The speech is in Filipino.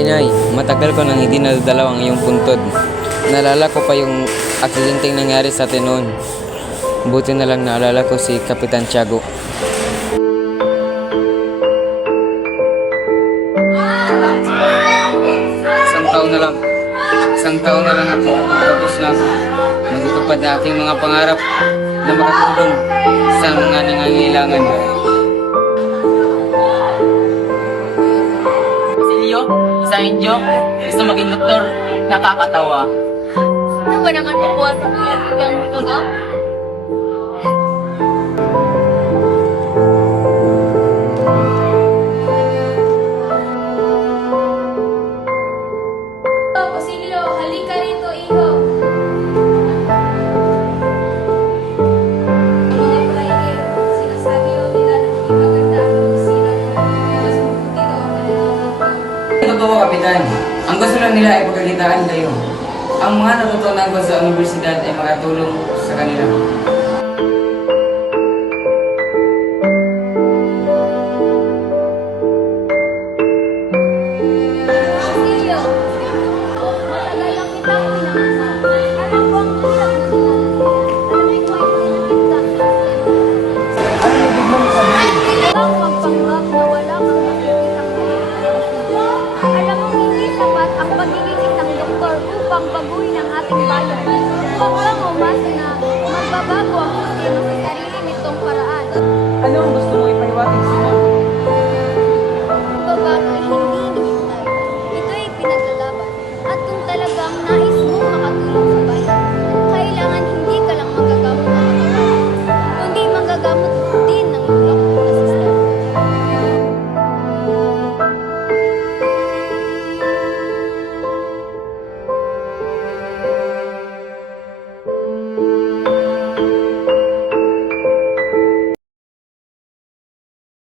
Inay, matagal ko nang hindi nadadalaw ang iyong puntod. Naalala ko pa yung aksidenteng nangyari sa atin noon. Buti na lang naalala ko si Kapitan Tiago. Isang taon na lang ako. Tapos na magtutupad na aking mga pangarap na makatulong sa mga nangangailangan. Sa inyo, gusto maging doktor, nakakatawa. Ano ba naman makuha sa kanyang tuga? Basilio, halika rito, iho. Mga player, sinasabi nila na hindi maganda ang sila. Mas mabuti daw ang kanilang. Totoo, Kapitan. Ang gusto lang nila ay pagkakitaan kayo. Ang mga natutunan ko sa universidad ay makatulong sa kanila. Basilio, matagal lang kitang pinanganak. Alam ko ang hirap na dinala. Alam ko ay Ano ibig mong sabihin? Ang magpanggap na wala kang makikitang alam mo hindi sapat ang pagiging isang doktor upang baguhin ang ating bayan. Huwag kang umasa na magbabago ang